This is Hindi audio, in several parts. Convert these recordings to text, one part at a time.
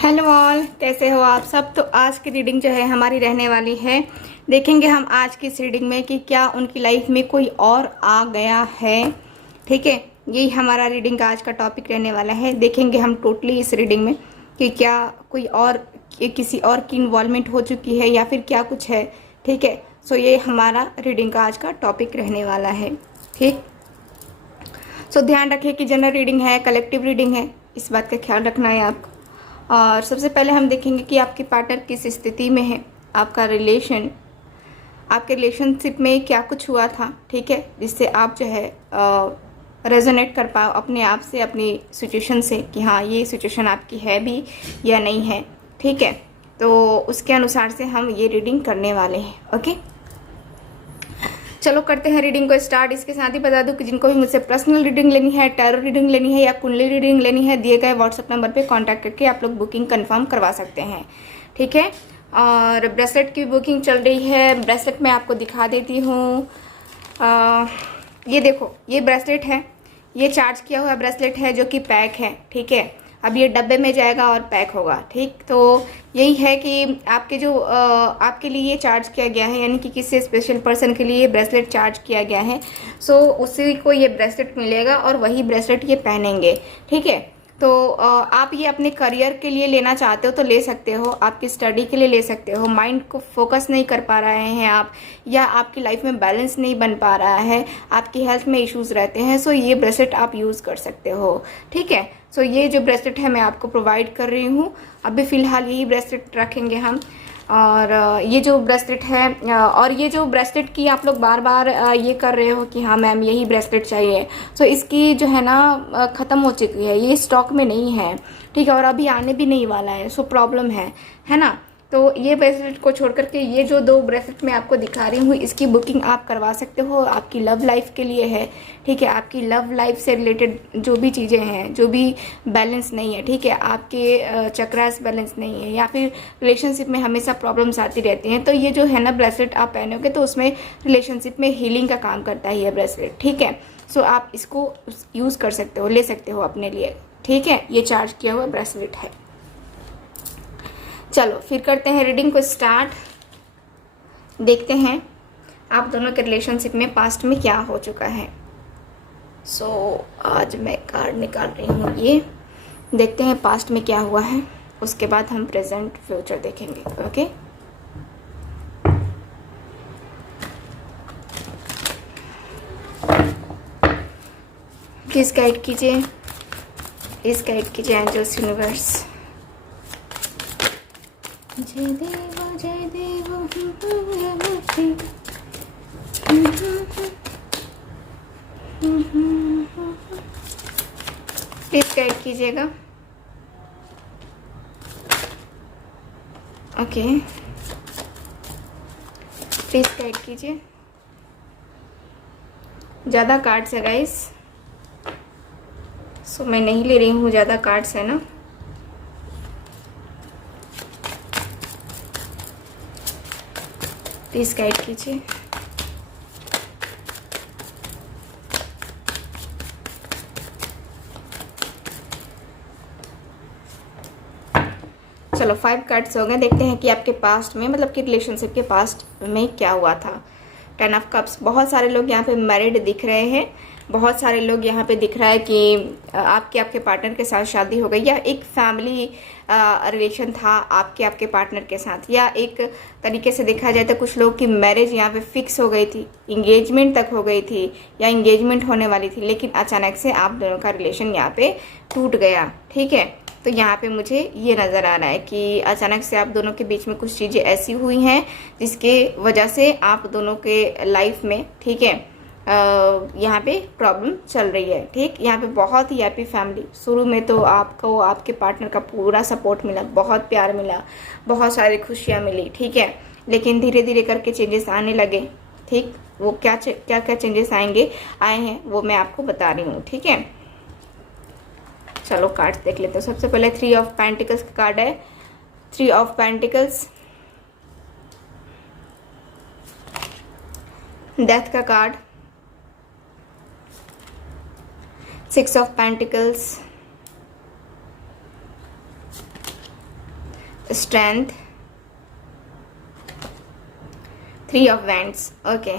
हेलो ऑल, कैसे हो आप सब। तो आज की रीडिंग जो है हमारी रहने वाली है। देखेंगे हम आज की इस रीडिंग में कि क्या उनकी लाइफ में कोई और आ गया है। ठीक है, यही हमारा रीडिंग का आज का टॉपिक रहने वाला है। देखेंगे हम टोटली इस रीडिंग में कि क्या कोई और किसी और की इन्वॉल्वमेंट हो चुकी है या फिर क्या कुछ है। ठीक है, सो ये हमारा रीडिंग का आज का टॉपिक रहने वाला है। ठीक, सो ध्यान रखिए कि जनरल रीडिंग है, कलेक्टिव रीडिंग है, इस बात का ख्याल रखना है आपको। और सबसे पहले हम देखेंगे कि आपके पार्टनर किस स्थिति में है, आपका रिलेशन, आपके रिलेशनशिप में क्या कुछ हुआ था। ठीक है, जिससे आप जो है रेजोनेट कर पाओ अपने आप से, अपनी सिचुएशन से कि हाँ ये सिचुएशन आपकी है भी या नहीं है। ठीक है, तो उसके अनुसार से हम ये रीडिंग करने वाले हैं। ओके, चलो करते हैं रीडिंग को स्टार्ट। इसके साथ ही बता दूं कि जिनको भी मुझसे पर्सनल रीडिंग लेनी है, टैरो रीडिंग लेनी है या कुंडली रीडिंग लेनी है, दिए गए व्हाट्सएप नंबर पे कांटेक्ट करके आप लोग बुकिंग कंफर्म करवा सकते हैं। ठीक है, और ब्रेसलेट की बुकिंग चल रही है। ब्रेसलेट मैं आपको दिखा देती हूँ। ये देखो, ये ब्रेसलेट है, ये चार्ज किया हुआ ब्रेसलेट है जो कि पैक है। ठीक है, अब ये डब्बे में जाएगा और पैक होगा। ठीक, तो यही है कि आपके जो आपके लिए ये चार्ज किया गया है, यानी कि किसी स्पेशल पर्सन के लिए ये ब्रेसलेट चार्ज किया गया है। सो उसी को ये ब्रेसलेट मिलेगा और वही ब्रेसलेट ये पहनेंगे। ठीक है, तो आप ये अपने करियर के लिए लेना चाहते हो तो ले सकते हो, आपकी स्टडी के लिए ले सकते हो, माइंड को फोकस नहीं कर पा रहे हैं आप, या आपकी लाइफ में बैलेंस नहीं बन पा रहा है, आपकी हेल्थ में इश्यूज रहते हैं, सो ये ब्रेसलेट आप यूज़ कर सकते हो। ठीक है, सो ये जो ब्रेसलेट है मैं आपको प्रोवाइड कर रही हूँ। अभी फ़िलहाल यही ब्रेसलेट रखेंगे हम। और ये जो ब्रेसलेट है, और ये जो ब्रेसलेट की आप लोग बार बार ये कर रहे हो कि हाँ मैम यही ब्रेसलेट चाहिए, सो इसकी जो है ना ख़त्म हो चुकी है, ये स्टॉक में नहीं है। ठीक है, और अभी आने भी नहीं वाला है, सो प्रॉब्लम है ना। तो ये ब्रेसलेट को छोड़ करके ये जो दो ब्रेसलेट मैं आपको दिखा रही हूँ, इसकी बुकिंग आप करवा सकते हो, आपकी लव लाइफ के लिए है। ठीक है, आपकी लव लाइफ से रिलेटेड जो भी चीज़ें हैं, जो भी बैलेंस नहीं है, ठीक है, आपके चक्रास बैलेंस नहीं है या फिर रिलेशनशिप में हमेशा प्रॉब्लम्स आती रहती हैं, तो ये जो है ना ब्रेसलेट आप पहनोगे तो उसमें रिलेशनशिप में हीलिंग का काम करता है ये ब्रेसलेट। ठीक है, सो आप इसको यूज़ कर सकते हो, ले सकते हो अपने लिए। ठीक है, ये चार्ज किया हुआ ब्रेसलेट है। चलो फिर करते हैं रीडिंग को स्टार्ट। देखते हैं आप दोनों के रिलेशनशिप में पास्ट में क्या हो चुका है। सो आज मैं कार्ड निकाल रही हूँ, ये देखते हैं पास्ट में क्या हुआ है, उसके बाद हम प्रेजेंट फ्यूचर देखेंगे। ओके, प्लीज गाइड कीजिए, प्लीज गाइड कीजिए एंजल्स यूनिवर्स। जय देव जय देव प्लीज गाइड कीजिएगा। ओके, प्लीज गाइड कीजिए। ज़्यादा कार्ड्स है गाइस, सो मैं नहीं ले रही हूँ, ज़्यादा कार्ड्स है ना। प्लीज गाइड कीजिए। चलो 5 कार्ड्स हो गए। देखते हैं कि आपके पास्ट में, मतलब कि रिलेशनशिप के पास्ट में क्या हुआ था। 10 ऑफ कप्स, बहुत सारे लोग यहाँ पे मैरिड दिख रहे हैं, बहुत सारे लोग यहाँ पे दिख रहा है कि आपके पार्टनर के साथ शादी हो गई, या एक फैमिली रिलेशन था आपके पार्टनर के साथ, या एक तरीके से देखा जाए तो कुछ लोग की मैरिज यहाँ पे फिक्स हो गई थी, इंगेजमेंट तक हो गई थी या इंगेजमेंट होने वाली थी, लेकिन अचानक से आप दोनों का रिलेशन यहाँ पे टूट गया। ठीक है, तो यहाँ पे मुझे ये नज़र आ रहा है कि अचानक से आप दोनों के बीच में कुछ चीज़ें ऐसी हुई हैं जिसके वजह से आप दोनों के लाइफ में, ठीक है, यहाँ पे प्रॉब्लम चल रही है। ठीक, यहाँ पे बहुत ही हैप्पी फैमिली, शुरू में तो आपको आपके पार्टनर का पूरा सपोर्ट मिला, बहुत प्यार मिला, बहुत सारी खुशियाँ मिली। ठीक है, लेकिन धीरे धीरे करके चेंजेस आने लगे। ठीक, वो क्या क्या चेंजेस आए हैं वो मैं आपको बता रही हूँ। ठीक है, चलो कार्ड्स देख लेते हैं। सबसे पहले 3 ऑफ पेंटिकल्स का कार्ड है, 3 ऑफ पेंटिकल्स, डेथ का card, 6 of pentacles, strength, 3 of wands. Okay,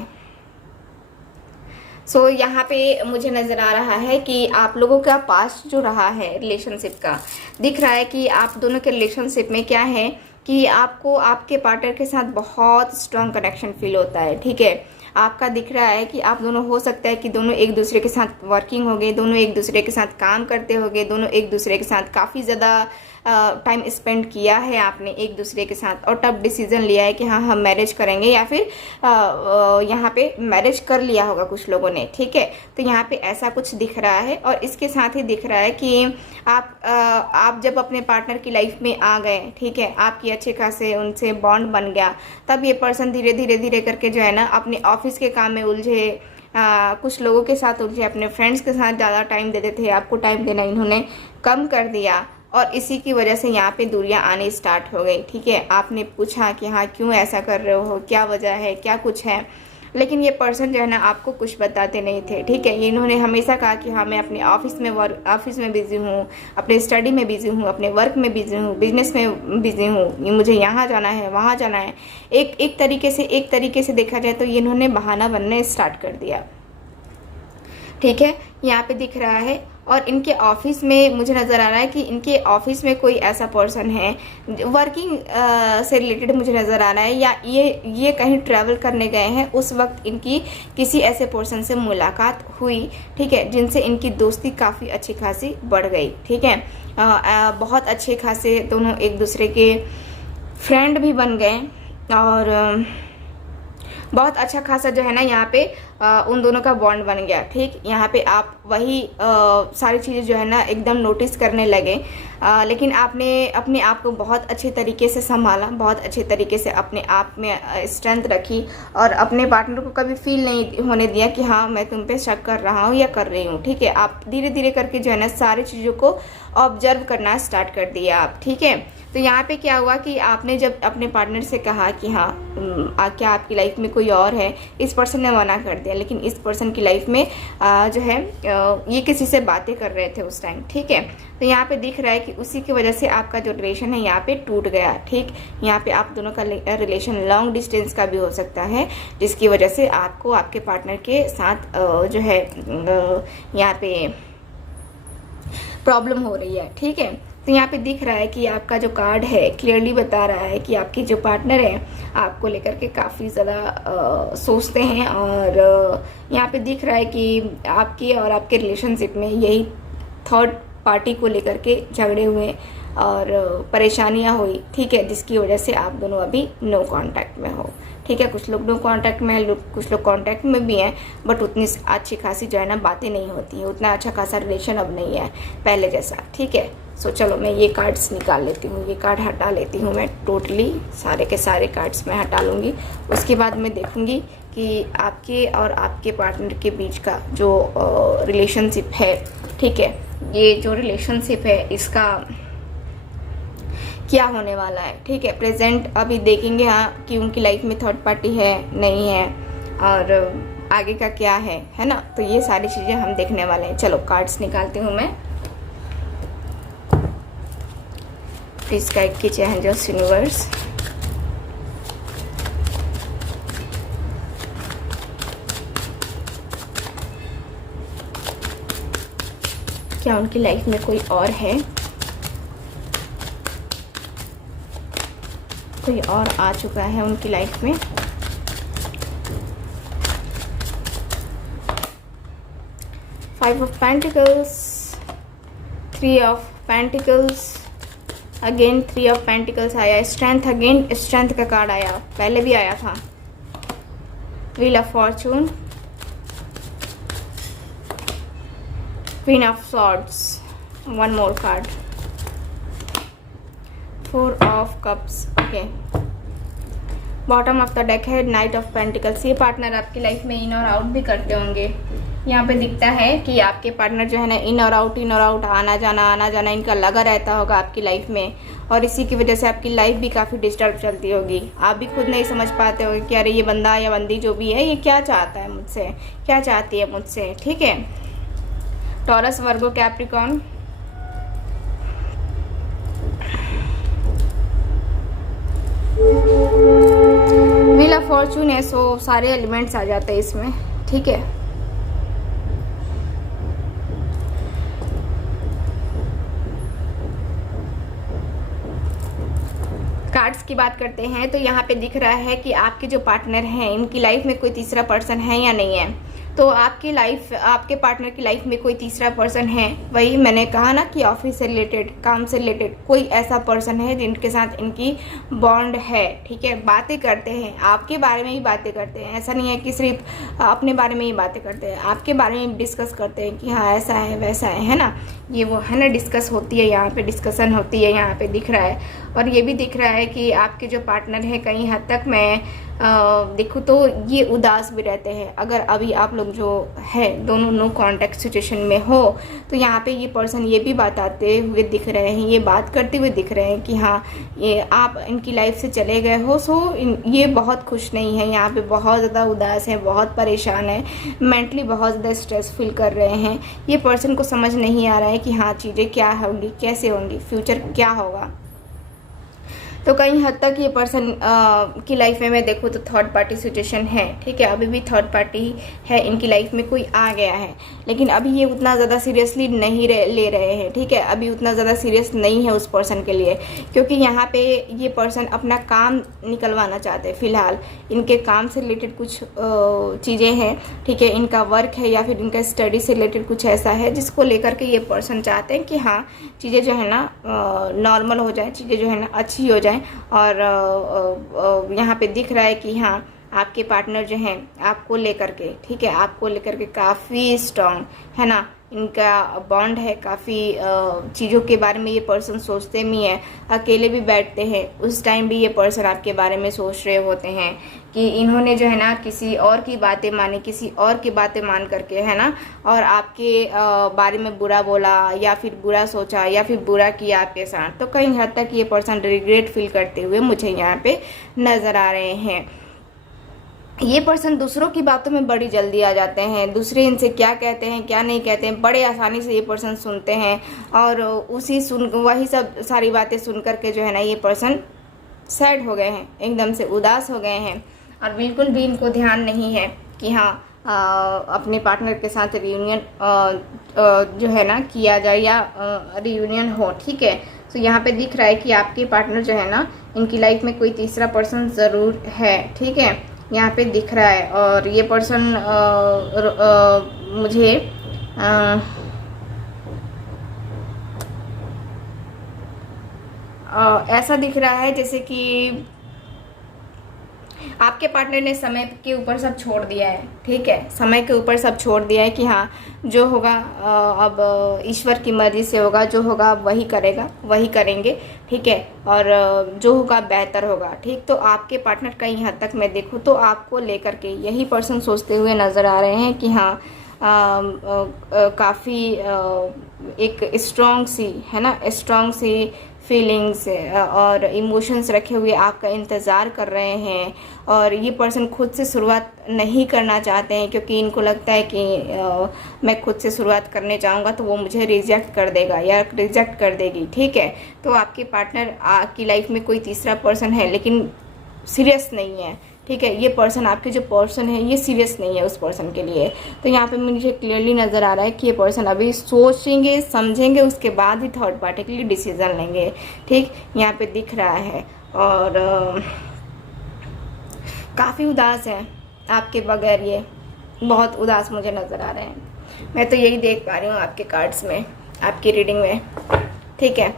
so यहाँ पे मुझे नज़र आ रहा है कि आप लोगों का पास्ट जो रहा है रिलेशनशिप का, दिख रहा है कि आप दोनों के रिलेशनशिप में क्या है कि आपको आपके पार्टनर के साथ बहुत स्ट्रांग कनेक्शन फील होता है। ठीक है, आपका दिख रहा है कि आप दोनों, हो सकता है कि दोनों एक दूसरे के साथ वर्किंग हो गए, दोनों एक दूसरे के साथ काम करते होंगे, दोनों एक दूसरे के साथ काफ़ी ज़्यादा टाइम स्पेंड किया है आपने एक दूसरे के साथ, और तब डिसीजन लिया है कि हाँ हम मैरिज करेंगे, या फिर यहाँ पे मैरिज कर लिया होगा कुछ लोगों ने। ठीक है, तो यहाँ पे ऐसा कुछ दिख रहा है। और इसके साथ ही दिख रहा है कि आप जब अपने पार्टनर की लाइफ में आ गए, ठीक है, आपकी अच्छे खासे उनसे बॉन्ड बन गया, तब ये पर्सन धीरे धीरे धीरे करके जो है ना अपने ऑफिस के काम में उलझे, कुछ लोगों के साथ उलझे, अपने फ्रेंड्स के साथ ज़्यादा टाइम देते थे, आपको टाइम देना इन्होंने कम कर दिया, और इसी की वजह से यहाँ पे दूरियां आने स्टार्ट हो गई। ठीक है, आपने पूछा कि हाँ क्यों ऐसा कर रहे हो, क्या वजह है, क्या कुछ है, लेकिन ये पर्सन जो है ना आपको कुछ बताते नहीं थे। ठीक है, इन्होंने हमेशा कहा कि हाँ मैं अपने ऑफिस में बिजी हूँ, अपने स्टडी में बिजी हूँ, अपने वर्क में बिजी हूँ, बिजनेस में बिजी हूँ, मुझे यहाँ जाना है, वहाँ जाना है। एक तरीके से देखा जाए तो इन्होंने बहाना बनना स्टार्ट कर दिया। ठीक है, यहाँ पे दिख रहा है। और इनके ऑफिस में मुझे नज़र आ रहा है कि इनके ऑफिस में कोई ऐसा पर्सन है वर्किंग से रिलेटेड मुझे नज़र आ रहा है, या ये कहीं ट्रैवल करने गए हैं, उस वक्त इनकी किसी ऐसे पर्सन से मुलाकात हुई। ठीक है, जिनसे इनकी दोस्ती काफ़ी अच्छी खासी बढ़ गई। ठीक है, बहुत अच्छे खासे दोनों एक दूसरे के फ्रेंड भी बन गए, और बहुत अच्छा खासा जो है ना यहाँ पे उन दोनों का बॉन्ड बन गया। ठीक, यहाँ पे आप वही सारी चीज़ें जो है ना एकदम नोटिस करने लगे, लेकिन आपने अपने आप को बहुत अच्छे तरीके से संभाला, बहुत अच्छे तरीके से अपने आप में स्ट्रेंथ रखी, और अपने पार्टनर को कभी फील नहीं होने दिया कि हाँ मैं तुम पे शक कर रहा हूँ या कर रही हूँ। ठीक है, आप धीरे धीरे करके जो है ना सारी चीज़ों को ऑब्जर्व करना स्टार्ट कर दिया आप। ठीक है, तो यहाँ पे क्या हुआ कि आपने जब अपने पार्टनर से कहा कि हाँ क्या आपकी लाइफ में कोई और है, इस पर्सन ने मना कर दिया, लेकिन इस पर्सन की लाइफ में जो है ये किसी से बातें कर रहे थे उस टाइम। ठीक है, तो यहाँ पे दिख रहा है कि उसी की वजह से आपका जो रिलेशन है यहाँ पे टूट गया। ठीक, यहाँ पे आप दोनों का रिलेशन लॉन्ग डिस्टेंस का भी हो सकता है, जिसकी वजह से आपको आपके पार्टनर के साथ जो है यहाँ पे प्रॉब्लम हो रही है। ठीक है, तो यहाँ पे दिख रहा है कि आपका जो कार्ड है क्लियरली बता रहा है कि आपकी जो पार्टनर है आपको लेकर के काफ़ी ज़्यादा सोचते हैं, और यहाँ पे दिख रहा है कि आपकी और आपके रिलेशनशिप में यही थर्ड पार्टी को लेकर के झगड़े हुए और परेशानियाँ हुई। ठीक है, जिसकी वजह से आप दोनों अभी नो कांटेक्ट में हो। ठीक है, कुछ लोग नो कांटेक्ट में हैं, कुछ लोग कांटेक्ट में भी हैं, बट उतनी अच्छी खासी जो है ना बातें नहीं होती हैं, उतना अच्छा खासा रिलेशन अब नहीं है पहले जैसा। ठीक है, सो चलो मैं ये कार्ड्स निकाल लेती हूँ, ये कार्ड हटा लेती हूँ मैं, टोटली सारे के सारे कार्ड्स मैं हटा लूँगी। उसके बाद मैं देखूँगी कि आपके और आपके पार्टनर के बीच का जो रिलेशनशिप है, ठीक है, ये जो रिलेशनशिप है इसका क्या होने वाला है। ठीक है, प्रेजेंट अभी देखेंगे हाँ कि उनकी लाइफ में थर्ड पार्टी है नहीं है, और आगे का क्या है ना, तो ये सारी चीज़ें हम देखने वाले हैं। चलो कार्ड्स निकालती हूँ मैं। प्लीज गाइड कीजिए एंजल्स यूनिवर्स। क्या उनकी लाइफ में कोई और है, कोई और आ चुका है उनकी लाइफ में। Five of pentacles, three of pentacles, again three of pentacles आया, स्ट्रेंथ, अगेन स्ट्रेंथ का कार्ड आया, पहले भी आया था, wheel of Fortune, queen of swords, one more card, four of cups. Okay, bottom of the deck है नाइट ऑफ पेंटिकल्स। ये पार्टनर आपकी लाइफ में इन और आउट भी करते होंगे। यहाँ पे दिखता है कि आपके पार्टनर जो है ना इन और आउट, आना जाना इनका लगा रहता होगा आपकी लाइफ में, और इसी की वजह से आपकी लाइफ भी काफ़ी डिस्टर्ब चलती होगी। आप भी खुद नहीं समझ पाते होगे कि अरे ये बंदा या बंदी जो भी है ये क्या चाहता है मुझसे, क्या चाहती है मुझसे। ठीक है, टॉरस, वर्गो, कैप्रिकॉर्न, है सो सारे एलिमेंट्स आ जाते हैं इसमें, ठीक है। कार्ड्स की बात करते हैं तो यहाँ पे दिख रहा है कि आपके जो पार्टनर हैं इनकी लाइफ में कोई तीसरा पर्सन है या नहीं है। तो आपके पार्टनर की लाइफ में कोई तीसरा पर्सन है, वही मैंने कहा ना कि ऑफिस से रिलेटेड, काम से रिलेटेड कोई ऐसा पर्सन है जिनके साथ इनकी बॉन्ड है, ठीक है। बातें करते हैं, आपके बारे में ही बातें करते हैं, ऐसा नहीं है कि सिर्फ अपने बारे में ही बातें करते हैं, आपके बारे में डिस्कस करते हैं कि हाँ ऐसा है वैसा है ना, ये वो है ना, डिस्कस होती है यहाँ पे, डिस्कशन होती है यहाँ पे दिख रहा है। और ये भी दिख रहा है कि आपके जो पार्टनर है कहीं हद तक मैं देखूँ तो ये उदास भी रहते हैं। अगर अभी आप लोग जो है दोनों नो कांटेक्ट सिचुएशन में हो तो यहाँ पे ये पर्सन ये भी बताते हुए दिख रहे हैं, ये बात करते हुए दिख रहे हैं कि हाँ ये आप इनकी लाइफ से चले गए हो, सो ये बहुत खुश नहीं है, यहाँ पे बहुत ज़्यादा उदास है, बहुत परेशान है, मेंटली बहुत ज़्यादा स्ट्रेस फील कर रहे हैं। ये पर्सन को समझ नहीं आ रहा है कि हाँ चीज़ें क्या होंगी, कैसे होंगी, फ्यूचर क्या होगा। तो कहीं हद तक ये पर्सन की लाइफ में मैं देखूँ तो थर्ड पार्टी सिचुएशन है, ठीक है। अभी भी थर्ड पार्टी है, इनकी लाइफ में कोई आ गया है, लेकिन अभी ये उतना ज़्यादा सीरियसली नहीं ले रहे हैं, ठीक है। अभी उतना ज़्यादा सीरियस नहीं है उस पर्सन के लिए, क्योंकि यहाँ पे ये पर्सन अपना काम निकलवाना चाहते हैं। फ़िलहाल इनके काम से रिलेटेड कुछ चीज़ें हैं, ठीक है, इनका वर्क है या फिर इनका स्टडी से रिलेटेड कुछ ऐसा है जिसको लेकर के ये पर्सन चाहते हैं कि हाँ चीज़ें जो है ना नॉर्मल हो जाए, चीज़ें जो है ना अच्छी हो जाए। और यहाँ पे दिख रहा है कि हाँ आपके पार्टनर जो हैं आपको लेकर के, ठीक है, आपको लेकर के काफ़ी स्ट्रॉन्ग है ना, इनका बॉन्ड है, काफ़ी चीज़ों के बारे में ये पर्सन सोचते भी हैं, अकेले भी बैठते हैं, उस टाइम भी ये पर्सन आपके बारे में सोच रहे होते हैं कि इन्होंने जो है ना किसी और की बातें मानी, किसी और की बातें मान करके है ना, और आपके बारे में बुरा बोला या फिर बुरा सोचा या फिर बुरा किया आपके साथ। तो कहीं हद तक ये पर्सन रिग्रेट फील करते हुए मुझे यहाँ पे नज़र आ रहे हैं। ये पर्सन दूसरों की बातों में बड़ी जल्दी आ जाते हैं, दूसरे इनसे क्या कहते हैं क्या नहीं कहते हैं बड़े आसानी से ये पर्सन सुनते हैं, और वही सब सारी बातें सुन करके जो है ना ये पर्सन सैड हो गए हैं, एकदम से उदास हो गए हैं, और बिल्कुल भी इनको ध्यान नहीं है कि हाँ अपने पार्टनर के साथ रियूनियन जो है ना किया जाए या रियूनियन हो, ठीक है। तो यहाँ पे दिख रहा है कि आपके पार्टनर जो है ना इनकी लाइफ में कोई तीसरा पर्सन ज़रूर है, ठीक है, यहाँ पे दिख रहा है। और ये पर्सन मुझे ऐसा दिख रहा है जैसे कि आपके पार्टनर ने समय के ऊपर सब छोड़ दिया है, ठीक है, समय के ऊपर सब छोड़ दिया है कि हाँ जो होगा अब ईश्वर की मर्जी से होगा, जो होगा अब वही करेगा, वही करेंगे, ठीक है, और जो होगा बेहतर होगा, ठीक। तो आपके पार्टनर कहीं हद तक मैं देखूँ तो आपको लेकर के यही पर्सन सोचते हुए नज़र आ रहे हैं कि हाँ काफ़ी एक स्ट्रॉन्ग सी है ना, स्ट्रॉन्ग सी फीलिंग्स और इमोशंस रखे हुए आपका इंतज़ार कर रहे हैं। और ये पर्सन खुद से शुरुआत नहीं करना चाहते हैं, क्योंकि इनको लगता है कि मैं खुद से शुरुआत करने जाऊंगा तो वो मुझे रिजेक्ट कर देगा या रिजेक्ट कर देगी, ठीक है। तो आपके पार्टनर की लाइफ में कोई तीसरा पर्सन है, लेकिन सीरियस नहीं है, ठीक है। ये पर्सन आपके जो पर्सन है ये सीरियस नहीं है उस पर्सन के लिए। तो यहाँ पे मुझे क्लियरली नज़र आ रहा है कि ये पर्सन अभी सोचेंगे, समझेंगे, उसके बाद ही थर्ड पार्टी के लिए डिसीजन लेंगे, ठीक, यहाँ पे दिख रहा है। और काफ़ी उदास है आपके बगैर, ये बहुत उदास मुझे नज़र आ रहे हैं। मैं तो यही देख पा रही हूँ आपके कार्ड्स में, आपकी रीडिंग में, ठीक है।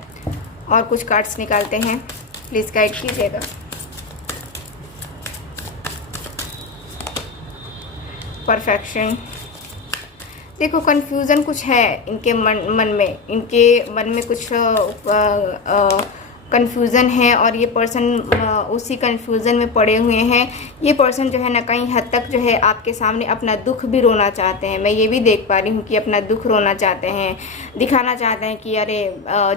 और कुछ कार्ड्स निकालते हैं, प्लीज़ गाइड कीजिएगा। परफेक्शन, देखो कन्फ्यूज़न कुछ है इनके मन में, इनके मन में कुछ कन्फ्यूज़न है, और ये पर्सन उसी कन्फ्यूज़न में पड़े हुए हैं। ये पर्सन जो है ना कहीं हद तक जो है आपके सामने अपना दुख भी रोना चाहते हैं, मैं ये भी देख पा रही हूँ कि अपना दुख रोना चाहते हैं, दिखाना चाहते हैं कि अरे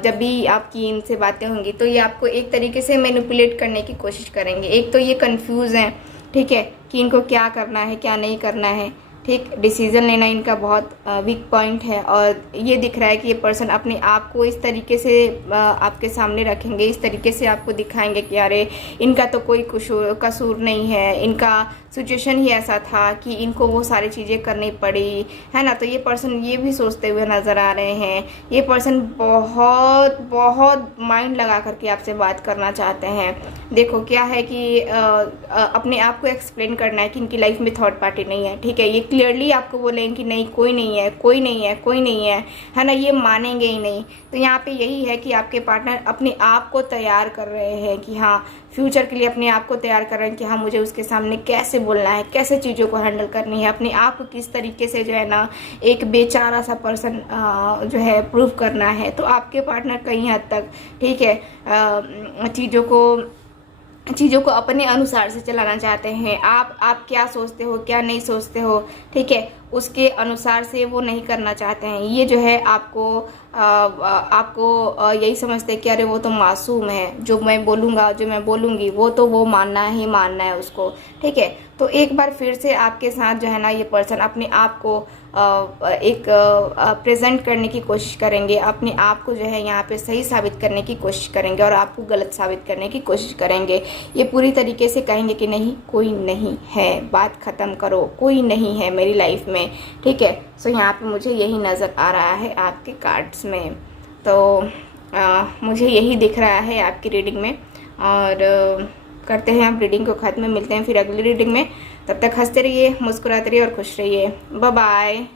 जब भी आपकी इनसे बातें होंगी तो ये आपको एक तरीके से मैनिपुलेट करने की कोशिश करेंगे। एक तो ये कन्फ्यूज़ हैं, ठीक है, कि इनको क्या करना है क्या नहीं करना है, ठीक। डिसीज़न लेना इनका बहुत वीक पॉइंट है, और ये दिख रहा है कि ये पर्सन अपने आप को इस तरीके से आपके सामने रखेंगे, इस तरीके से आपको दिखाएंगे कि अरे इनका तो कोई कसूर नहीं है, इनका सिचुएशन ही ऐसा था कि इनको वो सारी चीज़ें करनी पड़ी, है ना। तो ये पर्सन ये भी सोचते हुए नज़र आ रहे हैं। ये पर्सन बहुत बहुत माइंड लगा करके आपसे बात करना चाहते हैं। देखो क्या है कि अपने आप को एक्सप्लेन करना है कि इनकी लाइफ में थर्ड पार्टी नहीं है, ठीक है। ये क्लियरली आपको बोलेंगे कि नहीं, कोई नहीं है, कोई नहीं है, कोई नहीं है ना। ये मानेंगे ही नहीं। तो यहाँ पे यही है कि आपके पार्टनर अपने आप को तैयार कर रहे हैं कि हाँ, फ्यूचर के लिए अपने आप को तैयार कर रहे हैं कि हाँ, मुझे उसके सामने कैसे बोलना है, कैसे चीज़ों को हैंडल करनी है, अपने आप को किस तरीके से जो है ना एक बेचारा सा पर्सन जो है प्रूव करना है। तो आपके पार्टनर कई हद तक, ठीक है, चीज़ों को अपने अनुसार से चलाना चाहते हैं। आप क्या सोचते हो, क्या नहीं सोचते हो, ठीक है, उसके अनुसार से वो नहीं करना चाहते हैं। ये जो है आपको यही समझते हैं कि अरे वो तो मासूम है, जो मैं बोलूँगा, जो मैं बोलूँगी वो तो वो मानना ही मानना है उसको, ठीक है। तो एक बार फिर से आपके साथ जो है ना ये पर्सन अपने आप को एक प्रेजेंट करने की कोशिश करेंगे, अपने आप को जो है यहाँ पे सही साबित करने की कोशिश करेंगे और आपको गलत साबित करने की कोशिश करेंगे। ये पूरी तरीके से कहेंगे कि नहीं, कोई नहीं है, बात ख़त्म करो, कोई नहीं है मेरी लाइफ में, ठीक है। सो यहाँ पे मुझे यही नज़र आ रहा है आपके कार्ड्स में। तो मुझे यही दिख रहा है आपकी रीडिंग में। और करते हैं आप रीडिंग को ख़त्म, मिलते हैं फिर अगली रीडिंग में। तब तक हंसते रहिए, मुस्कुराते रहिए और खुश रहिए। Bye bye.